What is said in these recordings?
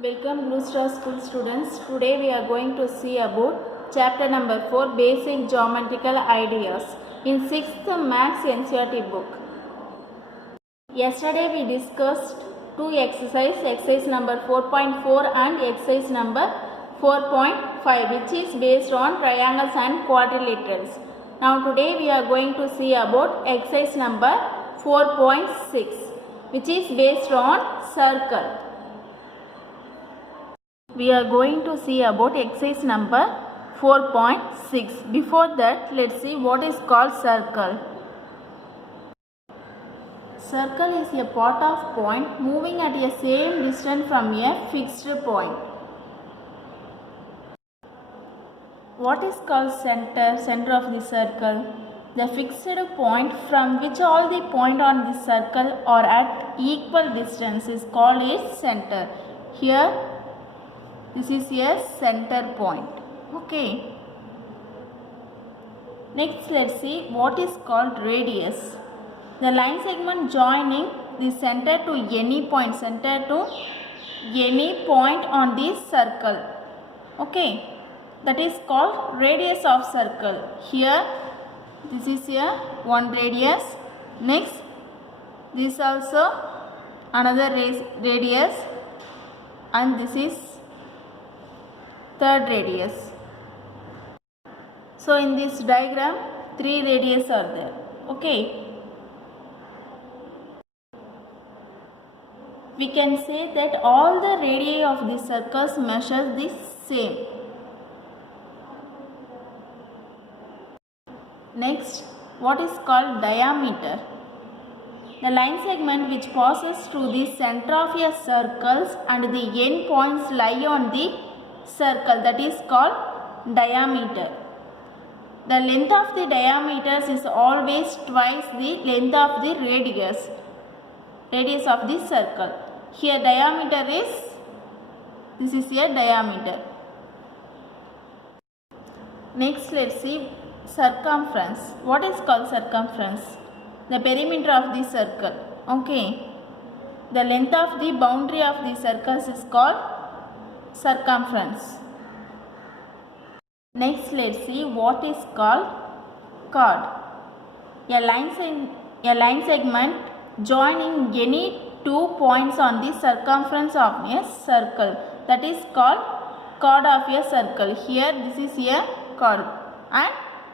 Welcome Blue Star School students. Today we are going to see about chapter number 4 Basic Geometrical Ideas in 6th Maths NCERT book. Yesterday we discussed two exercise number 4.4 and exercise number 4.5 which is based on triangles and quadrilaterals. Now today we are going to see about exercise number 4.6 which is based on circle. We are going to see about exercise number 4.6. Before that, let's see what is called circle. Circle is a part of point moving at a same distance from a fixed point. What is called center of the circle? The fixed point from which all the points on the circle are at equal distance is called a center. Here this is a center point. Okay. Next, let's see what is called radius. The line segment joining the center to any point on the circle. Okay. That is called radius of circle. Here, this is a one radius. Next, this also another radius, and this is third radius. So in this diagram, three radius are there. Okay. We can say that all the radii of the circles measure the same. Next, what is called diameter? The line segment which passes through the center of a circle and the end points lie on the circle, that is called diameter. The length of the diameters is always twice the length of the radius of the circle. Here diameter is, this is a diameter. Next, let's see circumference. What is called circumference? The perimeter of the circle. Okay. The length of the boundary of the circles is called circumference. Next, let's see what is called chord. A line segment joining any two points on the circumference of a circle, that is called chord of a circle. Here this is a chord, and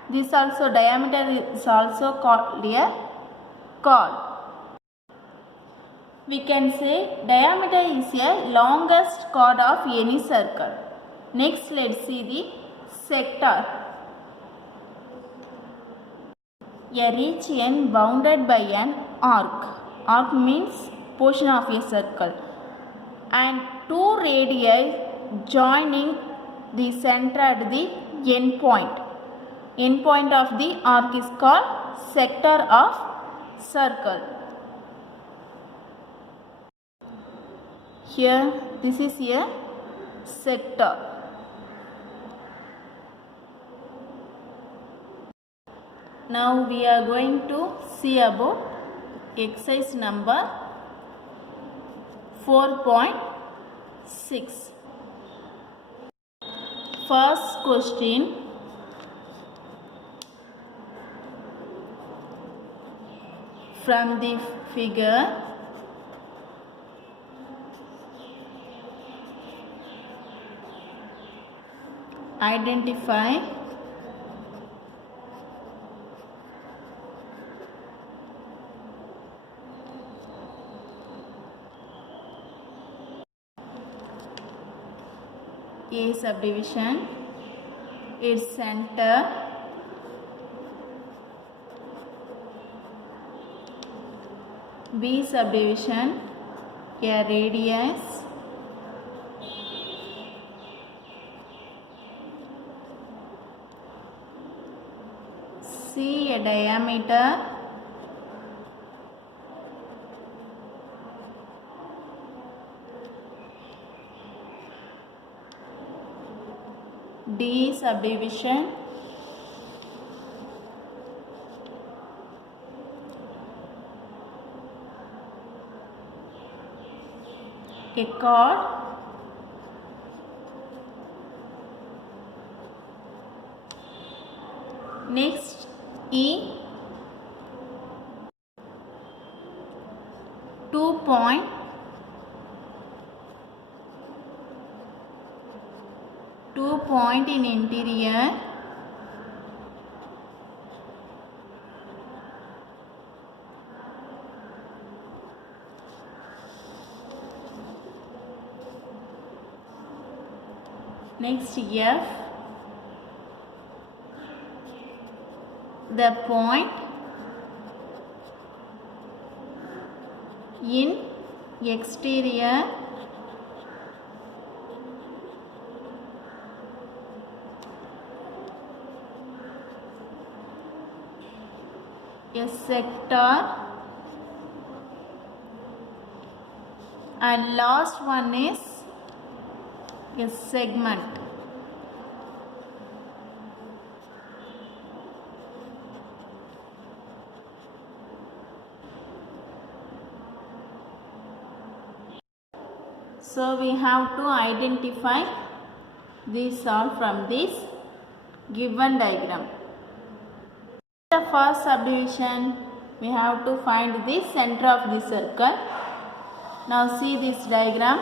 this also diameter is also called a chord. We can say diameter is a longest chord of any circle. Next, let's see the sector. A region bounded by an arc. Arc means portion of a circle. And two radii joining the center at the end point. End point of the arc is called sector of circle. Here this is a sector. Now we are going to see about exercise number 4.6. First question. From the figure, identify A subdivision, its center, B subdivision, a radius, C a diameter, D subdivision, a chord, Next E, 2 point, in interior. Next F, the point in exterior. A sector, and last one is a segment. So we have to identify these all from this given diagram. The first subdivision, we have to find the center of the circle. Now see this diagram.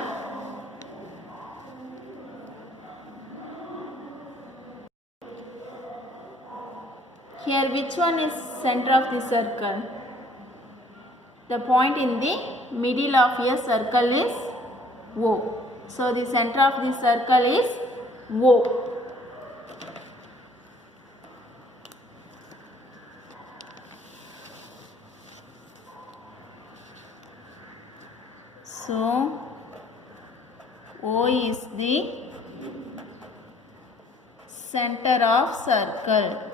Here which one is center of the circle? The point in the middle of a circle is O. So the center of the circle is O. So O is the center of circle.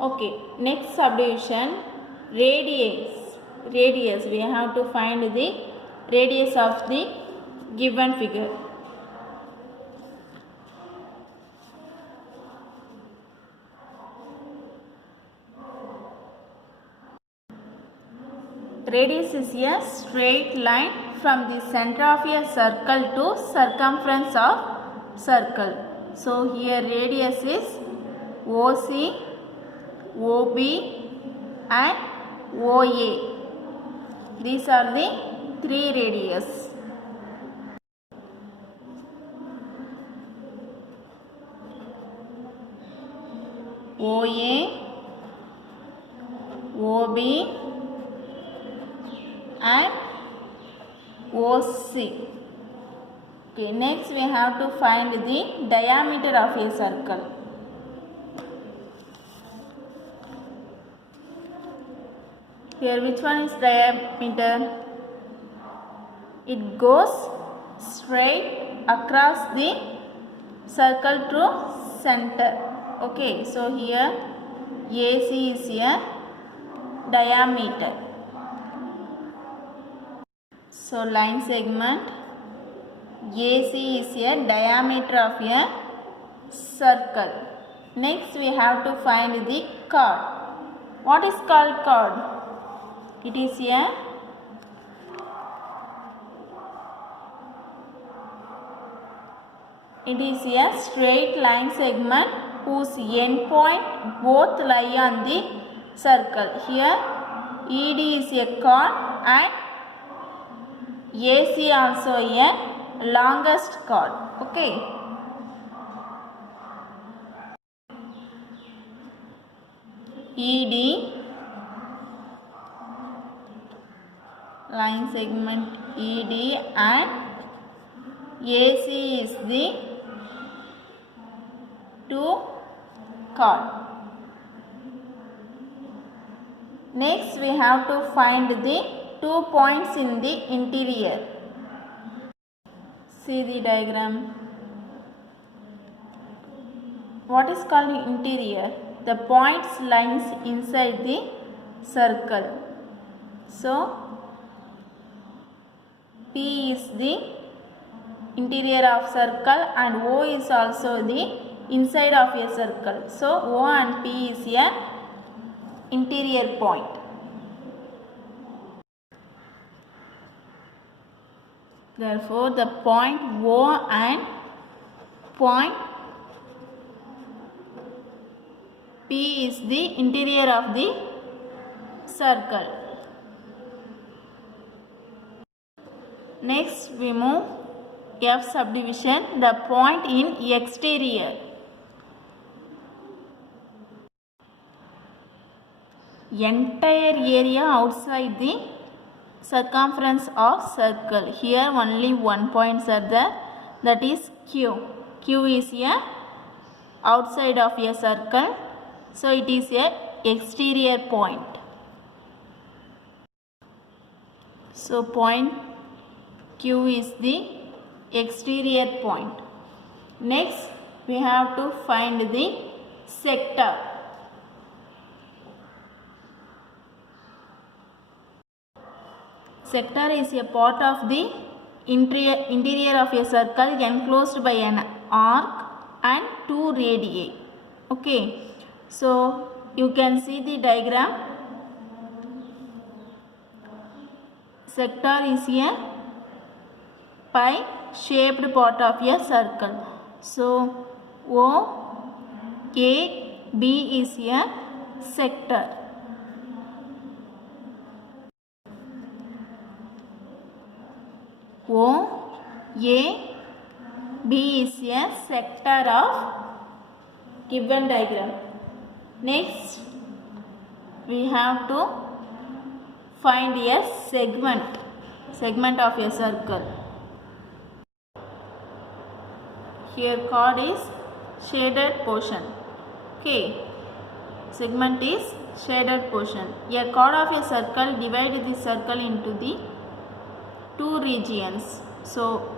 Okay, next subdivision, radius. We have to find the radius of the given figure. Radius is a straight line from the center of a circle to circumference of circle. So here radius is OC, OB and OA. These are the three radius. OA, OB and OC. Okay, next we have to find the diameter of a circle. Here which one is diameter? It goes straight across the circle to center. Okay, so here AC is a diameter. So line segment AC is a diameter of a circle. Next we have to find the chord. What is called chord? It is a straight line segment whose end point both lie on the circle. Here ED is a chord and AC also a longest chord. Okay. ED, line segment ED, and AC is the two chord. Next we have to find the 2 points in the interior. See the diagram. What is called interior? The points lies inside the circle. So P is the interior of circle and O is also the inside of a circle. So O and P is a interior point. Therefore, the point O and point P is the interior of the circle. Next, we move F subdivision, the point in exterior. Entire area outside the circumference of circle. Here only one points are there, that is Q. Q is a outside of a circle, so it is a exterior point. So point Q is the exterior point. Next, we have to find the sector. Sector is a part of the interior of a circle enclosed by an arc and two radii. Okay, so you can see the diagram. Sector is a pie shaped part of a circle. So O A B is a sector. O A B is a sector of given diagram. Next, we have to find a segment of a circle. Here chord is shaded portion. Okay, segment is shaded portion. A chord of a circle divides the circle into the two regions. So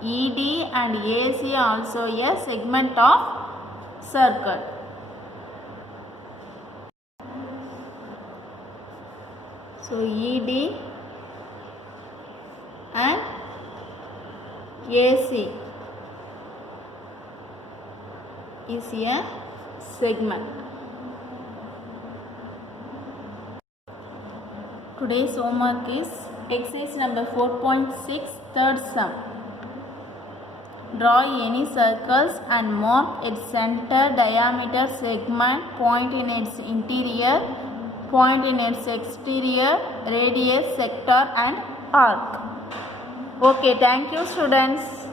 ED and AC also a segment of circle. So ED and AC is a segment. Today's homework is exercise number 4.6, third sum. Draw any circles and mark its center, diameter, segment, point in its interior, point in its exterior, radius, sector and arc. Okay, thank you students.